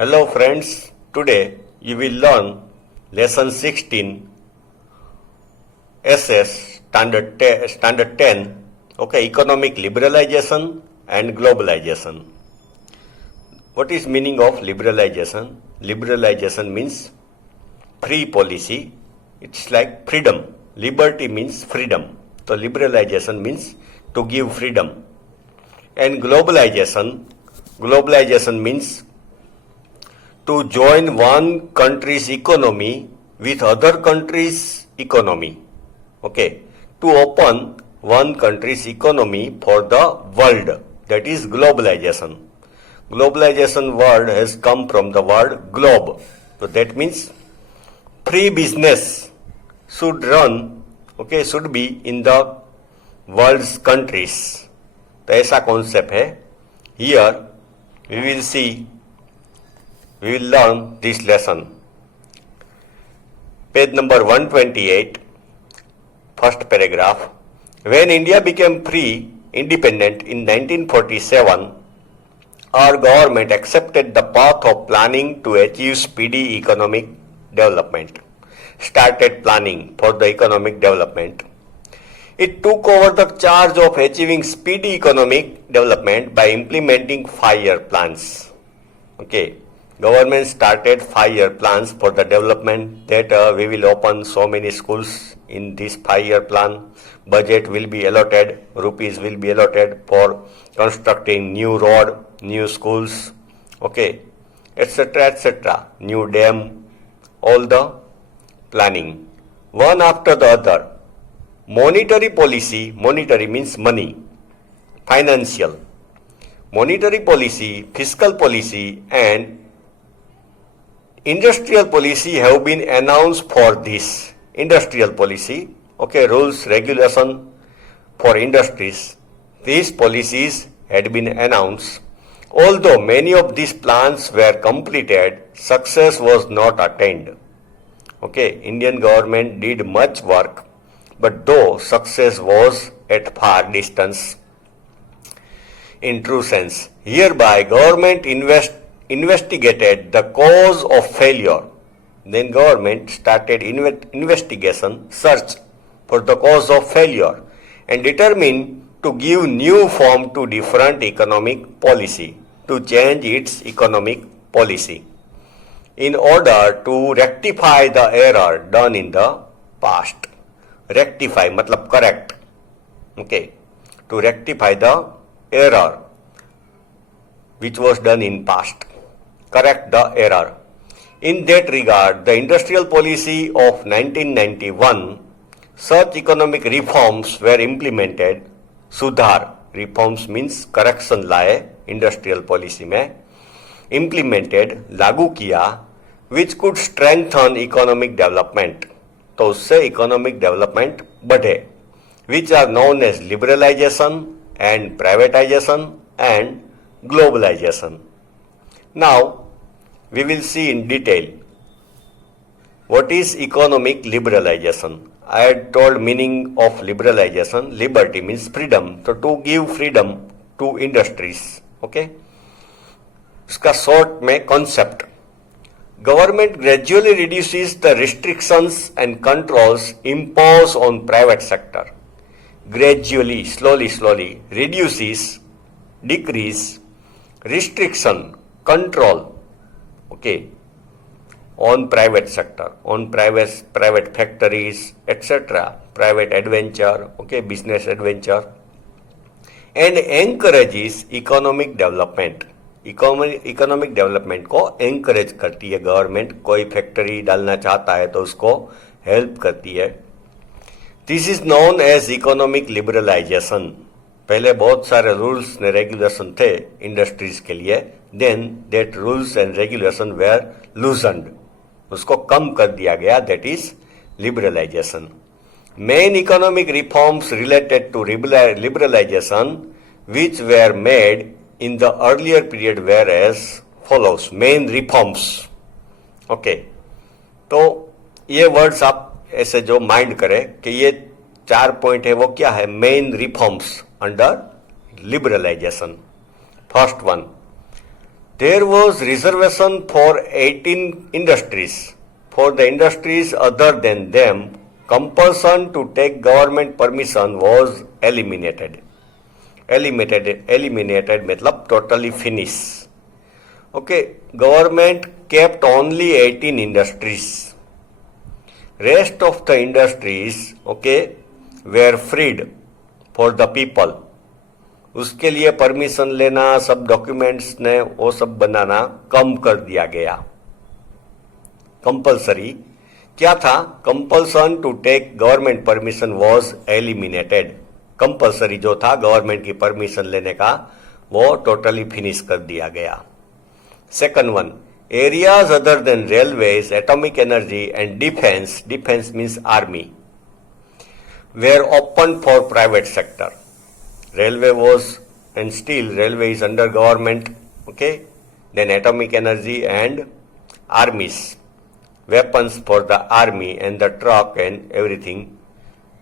Hello friends, today you will learn lesson 16 SS standard 10, okay, economic liberalization and globalization. What is meaning of liberalization? Liberalization means free policy. It's like freedom. Liberty means freedom. So liberalization means to give freedom. And globalization means to join one country's economy with other country's economy. Okay, to open one country's economy for the world. That is globalization. Globalization word has come from the word globe. So that means free business should run, okay, should be in the world's countries. तो ऐसा concept है. Here we will see, we will learn this lesson. Page number 128, first paragraph. When India became free, independent in 1947, our government accepted the path of planning to achieve speedy economic development. Started planning for the economic development. It took over the charge of achieving speedy economic development by implementing 5-year plans. Okay, government started 5-year plans for the development that we will open so many schools in this 5-year plan. Budget will be allotted, rupees will be allotted for constructing new road, new schools, okay, etc., new dam, all the planning. One after the other. Monetary policy, monetary means money, financial. Monetary policy, fiscal policy and industrial policy have been announced for this. Industrial policy, okay, rules, regulation for industries. These policies had been announced. Although many of these plans were completed, success was not attained. Okay, Indian government did much work, but though success was at far distance. In true sense, hereby government investigated the cause of failure. Then government started investigation, search for the cause of failure and determined to give new form to different economic policy, to change its economic policy in order to rectify the error done in the past. Rectify matlab correct. Okay, to rectify the error which was done in past. Correct the error. In that regard, the industrial policy of 1991, such economic reforms were implemented. Sudhar, reforms means correction लाए industrial policy में, implemented, लागू किया, which could strengthen economic development. तो उससे economic development बढ़े, which are known as liberalisation and privatisation and globalisation. Now we will see in detail what is economic liberalization. I had told meaning of liberalization. Liberty means freedom. So to give freedom to industries. Okay. इसका short में concept. Government gradually reduces the restrictions and controls imposed on private sector. Gradually, slowly, reduces, decrease, restriction, control, okay, on private sector, on private factories, etc., private adventure, okay, business adventure, and encourages economic development. Economic development को encourage करती है government. कोई factory डालना चाहता है तो उसको help करती है. This is known as economic liberalisation. पहले बहुत सारे रूल्स एंड रेगुलेशन थे इंडस्ट्रीज के लिए. Then that rules and regulation were loosened, उसको कम कर दिया गया. That is liberalisation. Main economic reforms related to liberalisation which were made in the earlier period were as follows. Main reforms. Okay. तो ये वर्ड्स आप ऐसे जो माइंड करें कि ये 4 पॉइंट है, वो क्या है? Main reforms under liberalisation. First one, There was reservation for 18 industries. For the industries other than them, compulsion to take government permission was eliminated. Eliminated मतलब totally finish. Okay, government kept only 18 industries. Rest of the industries, okay, were freed for the people. उसके लिए permission लेना, सब documents ने वो सब बनाना कम कर दिया गया. कंपल्सरी क्या था? Compulsion to take government permission was eliminated. Compulsory जो था गवर्नमेंट की परमिशन लेने का, वो टोटली फिनिश कर दिया गया. Second one, areas other than railways, atomic energy and defence, defence means army, were open for private sector. Railway was, and still railway is under government, okay, then atomic energy and armies, weapons for the army and the truck and everything.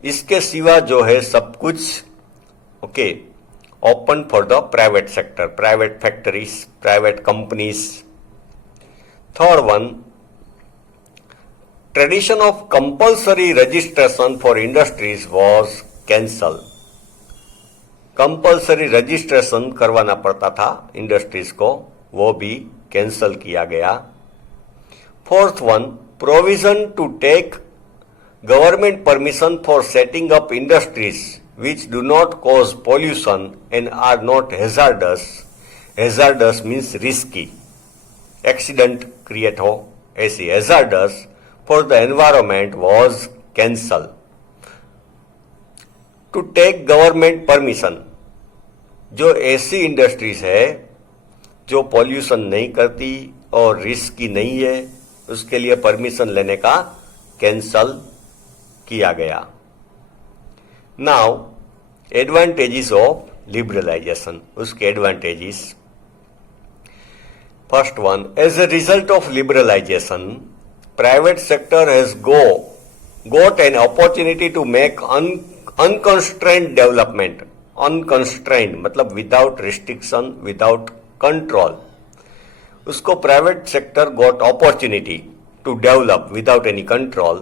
इसके सिवा जो है सब कुछ okay, open for the private sector, private factories, private companies. Third one, tradition of compulsory registration for industries was cancelled. Compulsory registration करवाना पड़ता था industries को, वो भी कैंसल किया गया. Fourth one, provision to take government permission for setting up industries which do not cause pollution and are not hazardous. Hazardous means risky, accident create हो ऐसी, hazardous for the environment was cancel. To take government permission, जो ऐसी industries है जो pollution नहीं करती और risky नहीं है, उसके लिए परमिशन लेने का कैंसल किया गया. नाउ एडवांटेजेस ऑफ लिबरलाइजेशन, उसके advantages. First one, as a result of liberalisation, private sector has got an opportunity to make unconstrained development. Unconstrained मतलब without restriction, without control. उसको private sector got opportunity to develop without any control,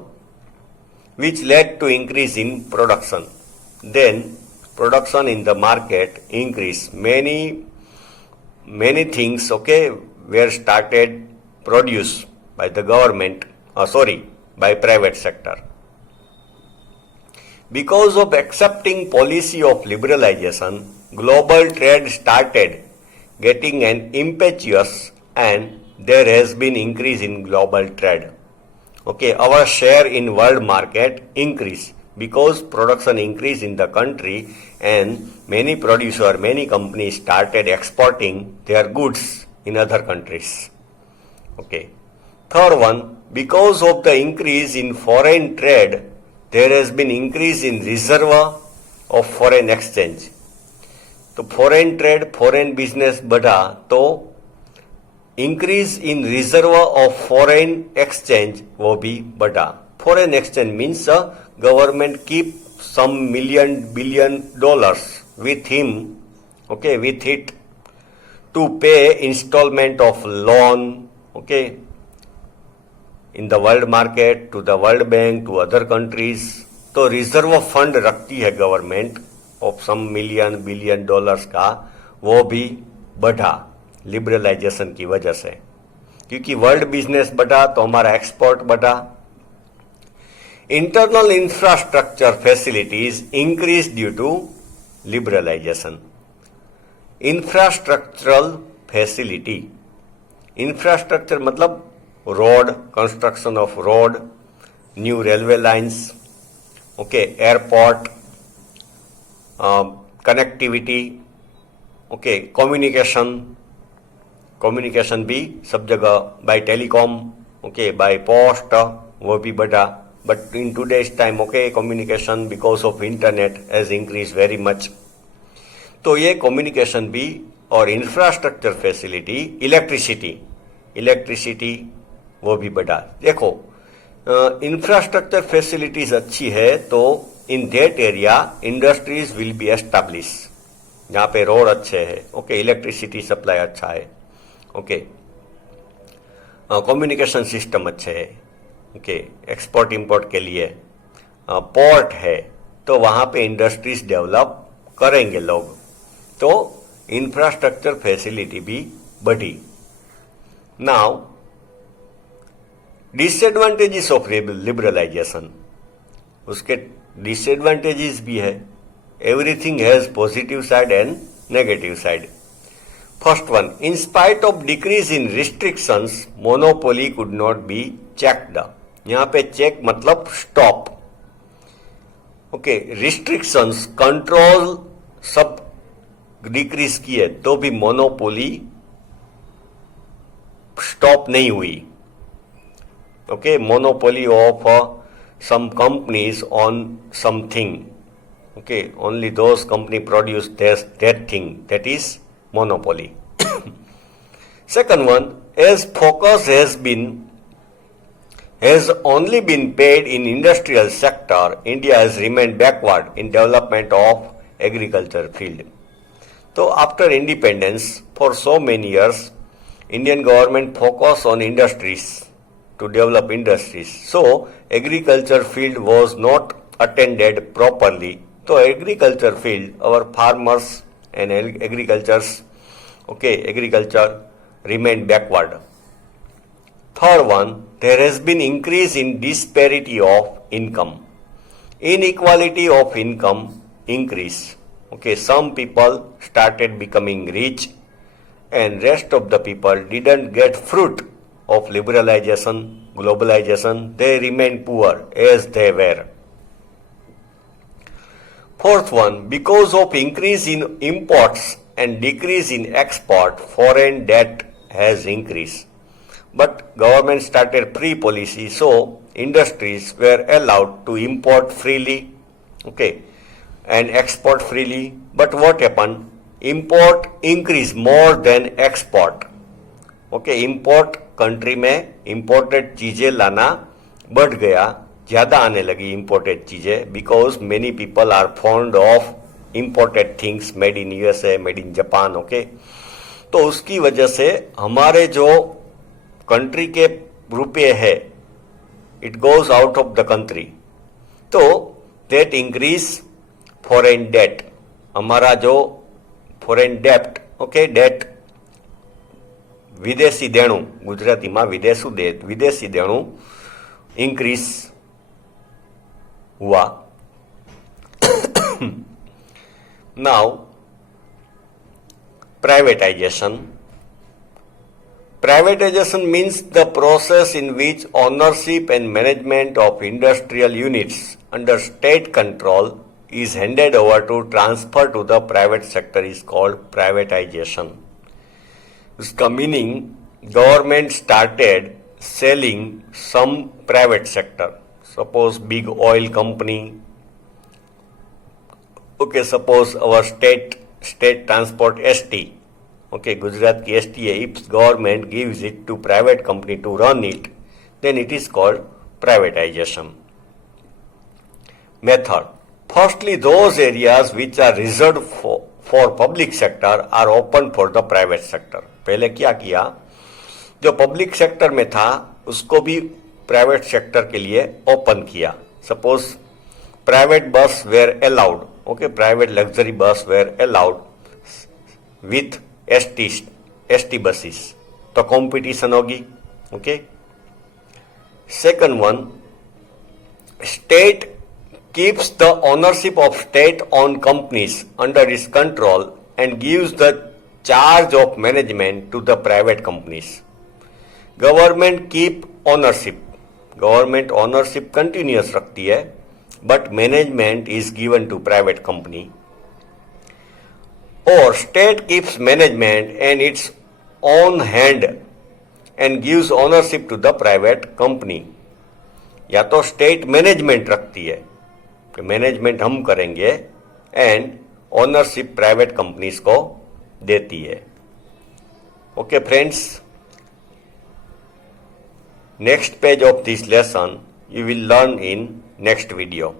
which led to increase in production. Then production in the market increase. Many things, okay, were started produced by the government, by private sector. Because of accepting policy of liberalization, global trade started getting an impetus and there has been increase in global trade. Okay, our share in world market increased because production increased in the country and many companies started exporting their goods in other countries. Okay. Third one, because of the increase in foreign trade, there has been increase in reserve of foreign exchange. तो foreign trade, foreign business बढ़ा तो increase in reserve of foreign exchange वो भी बढ़ा. Foreign exchange means government keep some billion dollars with him, okay, with it to pay installment of loan, okay, in the world market, to the World Bank, to other countries. तो reserve fund रखती है government of some billion dollars का, वो भी बढ़ा liberalisation की वजह से, क्योंकि वर्ल्ड बिजनेस बढ़ा तो हमारा एक्सपोर्ट बढ़ा. Internal infrastructure facilities increase due to liberalisation. Infrastructural facility, infrastructure मतलब road, construction of road, new railway lines, okay, airport, connectivity, okay, communication भी सब जगह by telecom, okay, by post, वो भी बढ़ा. But in today's time, okay, communication because of internet has increased very much. तो ये communication भी और infrastructure facility, electricity वो भी बढ़ा. देखो, इंफ्रास्ट्रक्चर फैसिलिटीज अच्छी है तो in that area industries will be establish, जहाँ पे रोड अच्छे है, ओके, इलेक्ट्रिसिटी सप्लाई अच्छा है, ओके, कम्युनिकेशन सिस्टम अच्छे है, ओके, एक्सपोर्ट इंपोर्ट के लिए पोर्ट है, तो वहां पे इंडस्ट्रीज डेवलप करेंगे लोग, तो इंफ्रास्ट्रक्चर फैसिलिटी भी बढ़ी। नाउ डिसएडवांटेजेस ऑफ लिबरलाइजेशन, उसके डिसएडवांटेजेस भी है। Everything has positive side and negative side. First one, in spite of decrease in restrictions monopoly could not be checked. यहां पे चेक मतलब स्टॉप, ओके, रिस्ट्रिक्शंस कंट्रोल सब decrease किए तो भी मोनोपोली स्टॉप नहीं हुई। Okay, monopoly of some companies on something, okay, only those company produce that thing, that is monopoly. Second one, as focus has only been paid in industrial sector, India has remained backward in development of agriculture field. So after independence, for so many years, Indian government focused on industries to develop industries. So agriculture field was not attended properly. So agriculture field, our farmers and agriculture remained backward. Third one, there has been increase in disparity of income. Inequality of income increase. Okay, some people started becoming rich and rest of the people didn't get fruit of liberalization, globalization, they remain poor as they were. Fourth one, because of increase in imports and decrease in export, foreign debt has increased. But government started free policy, so industries were allowed to import freely, okay, and export freely. But what happened? Import increased more than export. Okay, import country में imported चीजें लाना बढ़ गया, ज्यादा आने लगी imported चीजें, because many people are fond of imported things made in USA, made in Japan, okay. तो उसकी वजह से हमारे जो कंट्री के रुपये है, it goes out of the country, तो दैट इंक्रीज फॉरेन डेट, हमारा जो फॉरेन डेप्ट, ओके, डेट विदेशी देणु, गुजराती में विदेशी देणु इंक्रीज हुआ। Now privatisation means the process in which ownership and management of industrial units under state control is handed over to transfer to the private sector is called privatization. उसका meaning, government started selling some private sector, suppose big oil company, okay, suppose our state transport ST, okay, Gujarat की ST है, if government gives it to private company to run it, then it is called privatisation. Method. Firstly, those areas which are reserved for public sector are open for the private sector. पहले क्या किया, जो public sector में था उसको भी private sector के लिए ओपन किया. Suppose private bus were allowed, okay, private luxury bus were allowed with ST buses, तो कंपटीशन होगी. Okay. Second one, state keeps the ownership of state-owned companies under its control and gives the charge of management to the private companies. Government keep ownership. Government ownership continuous रखती है, but management is given to private company. Or state keeps management in its own hand and gives ownership to the private company. या तो state management रखती है कि management हम करेंगे and ownership private companies को देती है. Okay friends, next page of this lesson you will learn in next video.